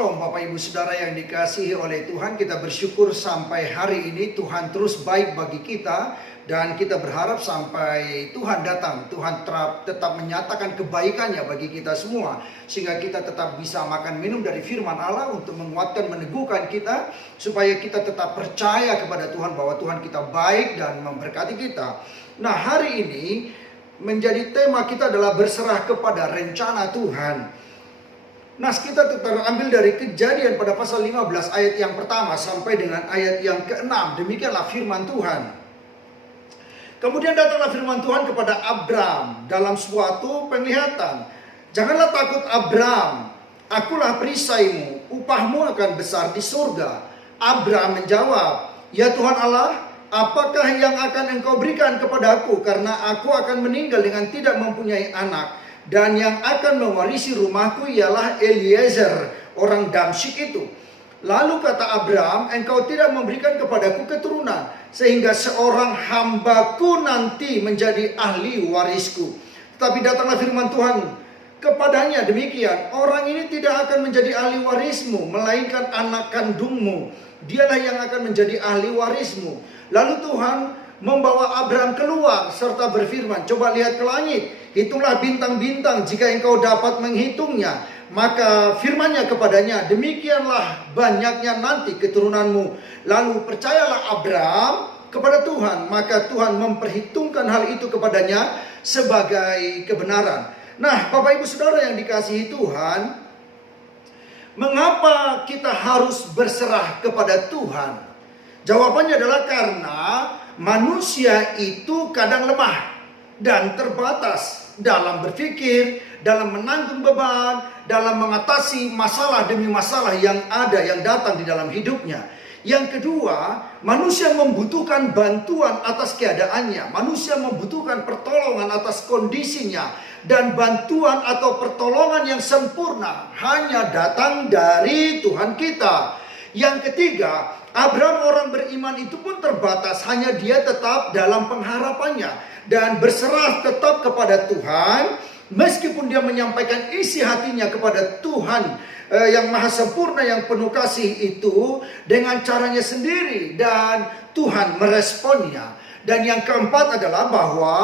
Shalom Bapak Ibu Saudara yang dikasihi oleh Tuhan. Kita bersyukur sampai hari ini Tuhan terus baik bagi kita. Dan kita berharap sampai Tuhan datang, Tuhan tetap menyatakan kebaikannya bagi kita semua. Sehingga kita tetap bisa makan minum dari firman Allah untuk menguatkan, meneguhkan kita. Supaya kita tetap percaya kepada Tuhan bahwa Tuhan kita baik dan memberkati kita. Nah, hari ini menjadi tema kita adalah berserah kepada rencana Tuhan. Nah, kita terambil dari Kejadian pada pasal 15 ayat yang pertama sampai dengan ayat yang ke-6. Demikianlah firman Tuhan. Kemudian datanglah firman Tuhan kepada Abram dalam suatu penglihatan. Janganlah takut Abram, akulah perisaimu, upahmu akan besar di surga. Abram menjawab, ya Tuhan Allah, apakah yang akan engkau berikan kepadaku? Karena aku akan meninggal dengan tidak mempunyai anak. Dan yang akan mewarisi rumahku ialah Eliezer, orang Damsyik itu. Lalu kata Abram, engkau tidak memberikan kepadaku keturunan, sehingga seorang hambaku nanti menjadi ahli warisku. Tetapi datanglah firman Tuhan kepadanya demikian, orang ini tidak akan menjadi ahli warismu, melainkan anak kandungmu. Dialah yang akan menjadi ahli warismu. Lalu Tuhan membawa Abram keluar serta berfirman, coba lihat ke langit, hitunglah bintang-bintang jika engkau dapat menghitungnya. Maka firmannya kepadanya, demikianlah banyaknya nanti keturunanmu. Lalu percayalah Abram kepada Tuhan, maka Tuhan memperhitungkan hal itu kepadanya sebagai kebenaran. Nah, Bapak Ibu Saudara yang dikasihi Tuhan, mengapa kita harus berserah kepada Tuhan? Jawabannya adalah karena manusia itu kadang lemah dan terbatas dalam berpikir, dalam menanggung beban, dalam mengatasi masalah demi masalah yang ada, yang datang di dalam hidupnya. Yang kedua, manusia membutuhkan bantuan atas keadaannya. Manusia membutuhkan pertolongan atas kondisinya. Dan bantuan atau pertolongan yang sempurna hanya datang dari Tuhan kita. Yang ketiga, Abram orang beriman itu pun terbatas, hanya dia tetap dalam pengharapannya dan berserah tetap kepada Tuhan, meskipun dia menyampaikan isi hatinya kepada Tuhan yang maha sempurna, yang penuh kasih itu dengan caranya sendiri, dan Tuhan meresponnya. Dan yang keempat adalah bahwa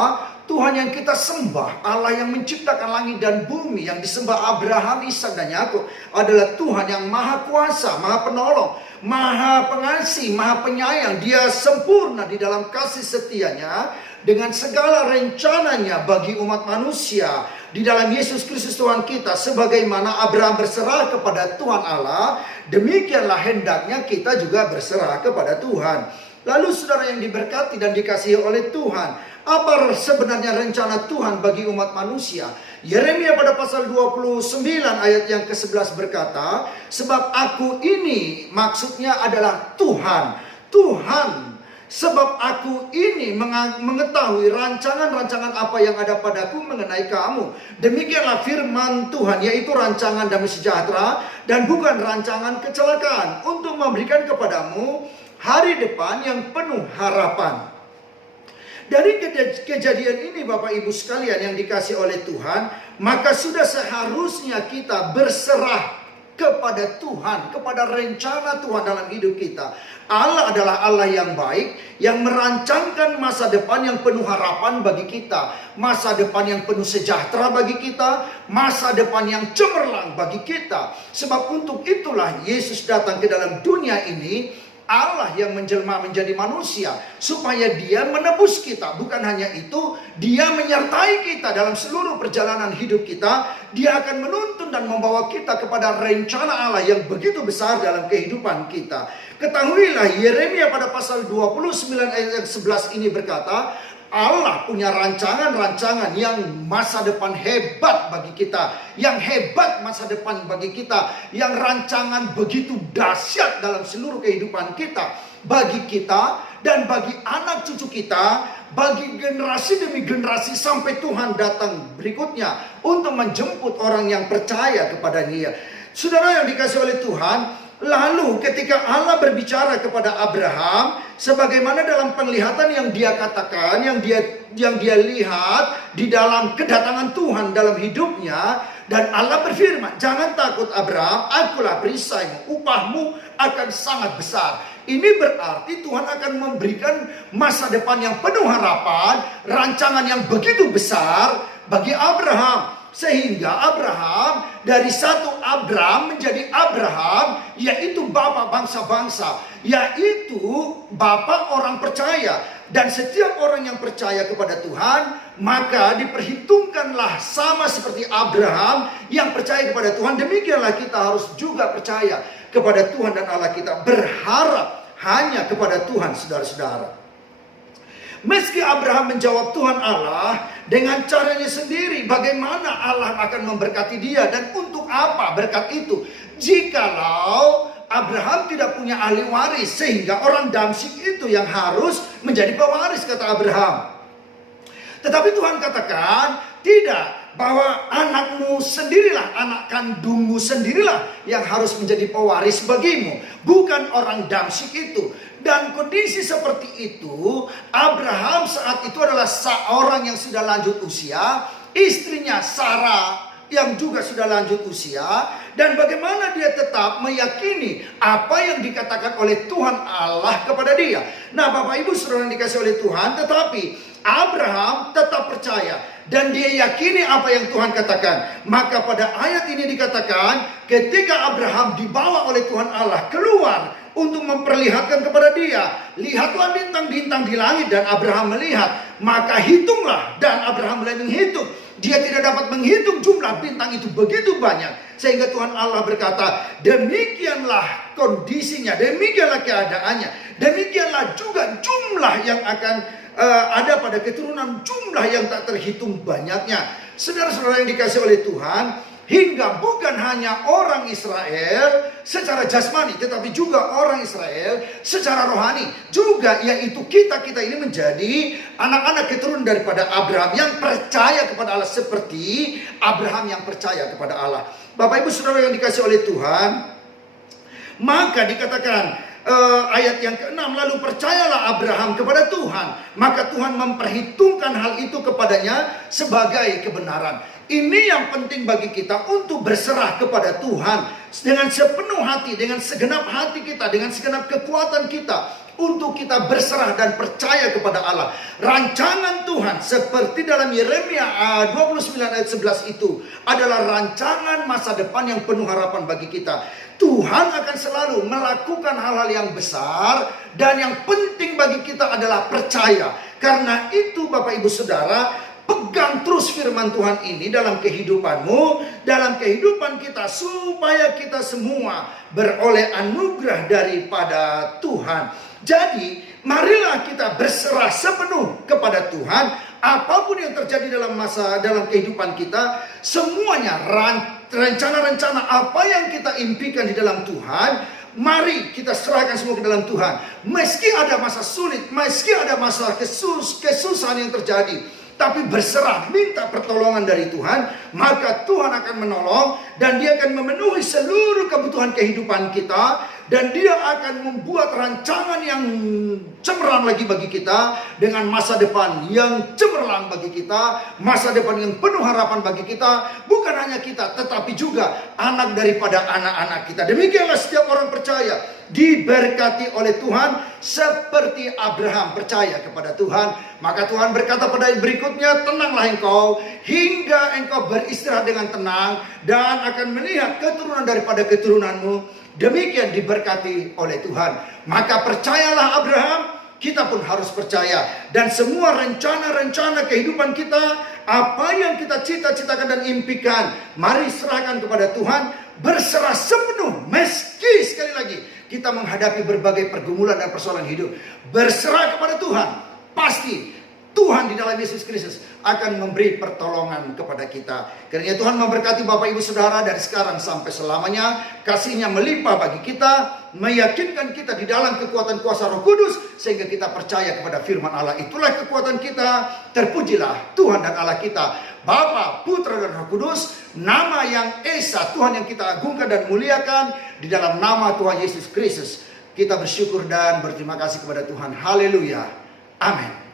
Tuhan yang kita sembah, Allah yang menciptakan langit dan bumi, yang disembah Abraham, Ishak dan Yakub, adalah Tuhan yang maha kuasa, maha penolong, maha pengasih, maha penyayang. Dia sempurna di dalam kasih setianya dengan segala rencananya bagi umat manusia di dalam Yesus Kristus Tuhan kita. Sebagaimana Abraham berserah kepada Tuhan Allah, demikianlah hendaknya kita juga berserah kepada Tuhan. Lalu saudara yang diberkati dan dikasihi oleh Tuhan, apa sebenarnya rencana Tuhan bagi umat manusia? Yeremia pada pasal 29 ayat yang ke-11 berkata, sebab aku ini, maksudnya adalah Tuhan. Tuhan, sebab aku ini mengetahui rancangan-rancangan apa yang ada padaku mengenai kamu. Demikianlah firman Tuhan, yaitu rancangan damai sejahtera dan bukan rancangan kecelakaan, untuk memberikan kepadamu hari depan yang penuh harapan. Dari kejadian ini Bapak Ibu sekalian yang dikasih oleh Tuhan, maka sudah seharusnya kita berserah kepada Tuhan, kepada rencana Tuhan dalam hidup kita. Allah adalah Allah yang baik, yang merancangkan masa depan yang penuh harapan bagi kita, masa depan yang penuh sejahtera bagi kita, masa depan yang cemerlang bagi kita. Sebab untuk itulah Yesus datang ke dalam dunia ini, Allah yang menjelma menjadi manusia, supaya dia menebus kita. Bukan hanya itu, dia menyertai kita dalam seluruh perjalanan hidup kita. Dia akan menuntun dan membawa kita kepada rencana Allah yang begitu besar dalam kehidupan kita. Ketahuilah, Yeremia pada pasal 29 ayat 11 ini berkata, Allah punya rancangan-rancangan yang masa depan hebat bagi kita, yang hebat masa depan bagi kita, yang rancangan begitu dahsyat dalam seluruh kehidupan kita, bagi kita dan bagi anak cucu kita, bagi generasi demi generasi sampai Tuhan datang berikutnya untuk menjemput orang yang percaya kepada Dia. Saudara yang dikasih oleh Tuhan, Lalu ketika Allah berbicara kepada Abraham, sebagaimana dalam penglihatan yang dia katakan, yang dia lihat di dalam kedatangan Tuhan dalam hidupnya, dan Allah berfirman, "Jangan takut Abraham, akulah perisaimu, upahmu akan sangat besar." Ini berarti Tuhan akan memberikan masa depan yang penuh harapan, rancangan yang begitu besar bagi Abraham. Sehingga Abraham dari satu Abram menjadi Abraham, yaitu bapak bangsa-bangsa, yaitu bapak orang percaya. Dan setiap orang yang percaya kepada Tuhan, maka diperhitungkanlah sama seperti Abraham yang percaya kepada Tuhan. Demikianlah kita harus juga percaya kepada Tuhan dan Allah kita, berharap hanya kepada Tuhan, saudara-saudara. Meski Abraham menjawab Tuhan Allah dengan caranya sendiri, bagaimana Allah akan memberkati dia dan untuk apa berkat itu? Jikalau Abraham tidak punya ahli waris, sehingga orang Damsyik itu yang harus menjadi pewaris, kata Abraham. Tetapi Tuhan katakan, tidak, bahwa anakmu sendirilah, anak kandungmu sendirilah yang harus menjadi pewaris bagimu, bukan orang Damsyik itu. Dan kondisi seperti itu, Abraham saat itu adalah seorang yang sudah lanjut usia, istrinya Sarah yang juga sudah lanjut usia, dan bagaimana dia tetap meyakini apa yang dikatakan oleh Tuhan Allah kepada dia. Nah, Bapak Ibu Saudara yang dikasih oleh Tuhan, tetapi Abraham tetap percaya dan dia yakini apa yang Tuhan katakan. Maka pada ayat ini dikatakan, ketika Abraham dibawa oleh Tuhan Allah keluar untuk memperlihatkan kepada dia, lihatlah bintang-bintang di langit, dan Abraham melihat, maka hitunglah, dan Abraham mulai menghitung. Dia tidak dapat menghitung jumlah bintang itu begitu banyak, sehingga Tuhan Allah berkata, demikianlah kondisinya, demikianlah keadaannya, demikianlah juga jumlah yang akan ada pada keturunan, jumlah yang tak terhitung banyaknya. Saudara-saudara yang dikasih oleh Tuhan, hingga bukan hanya orang Israel secara jasmani, tetapi juga orang Israel secara rohani juga, yaitu kita ini menjadi anak-anak keturunan daripada Abraham yang percaya kepada Allah, seperti Abraham yang percaya kepada Allah. Bapak Ibu Saudara yang dikasih oleh Tuhan, maka dikatakan ayat yang ke-6, lalu percayalah Abraham kepada Tuhan, maka Tuhan memperhitungkan hal itu kepadanya sebagai kebenaran. Ini yang penting bagi kita, untuk berserah kepada Tuhan dengan sepenuh hati, dengan segenap hati kita, dengan segenap kekuatan kita, untuk kita berserah dan percaya kepada Allah. Rancangan Tuhan seperti dalam Yeremia 29 ayat 11 itu adalah rancangan masa depan yang penuh harapan bagi kita. Tuhan akan selalu melakukan hal-hal yang besar, dan yang penting bagi kita adalah percaya. Karena itu Bapak Ibu Saudara, pegang terus firman Tuhan ini dalam kehidupanmu, dalam kehidupan kita, supaya kita semua beroleh anugerah daripada Tuhan. Jadi, marilah kita berserah sepenuh kepada Tuhan. Apapun yang terjadi dalam kehidupan kita, semuanya rencana-rencana apa yang kita impikan di dalam Tuhan, mari kita serahkan semua ke dalam Tuhan. Meski ada masa sulit, meski ada masa kesusahan yang terjadi, tapi berserah, minta pertolongan dari Tuhan, maka Tuhan akan menolong, dan Dia akan memenuhi seluruh kebutuhan kehidupan kita, dan Dia akan membuat rancangan yang cemerlang lagi bagi kita, dengan masa depan yang cemerlang bagi kita, masa depan yang penuh harapan bagi kita. Bukan hanya kita, tetapi juga anak daripada anak-anak kita. Demikianlah setiap orang percaya diberkati oleh Tuhan seperti Abraham percaya kepada Tuhan. Maka Tuhan berkata pada ayat berikutnya, tenanglah engkau hingga engkau beristirahat dengan tenang, dan akan melihat keturunan daripada keturunanmu. Demikian diberkati oleh Tuhan. Maka percayalah Abraham, kita pun harus percaya. Dan semua rencana-rencana kehidupan kita, apa yang kita cita-citakan dan impikan, mari serahkan kepada Tuhan, berserah sepenuh. Meski sekali lagi kita menghadapi berbagai pergumulan dan persoalan hidup, berserah kepada Tuhan, pasti Tuhan di dalam Yesus Kristus akan memberi pertolongan kepada kita. Karena Tuhan memberkati Bapak Ibu Saudara dari sekarang sampai selamanya. Kasih-Nya melimpah bagi kita, meyakinkan kita di dalam kekuatan kuasa Roh Kudus, sehingga kita percaya kepada firman Allah. Itulah kekuatan kita. Terpujilah Tuhan dan Allah kita, Bapa, Putra dan Roh Kudus, nama yang esa, Tuhan yang kita agungkan dan muliakan di dalam nama Tuhan Yesus Kristus. Kita bersyukur dan berterima kasih kepada Tuhan. Haleluya. Amin.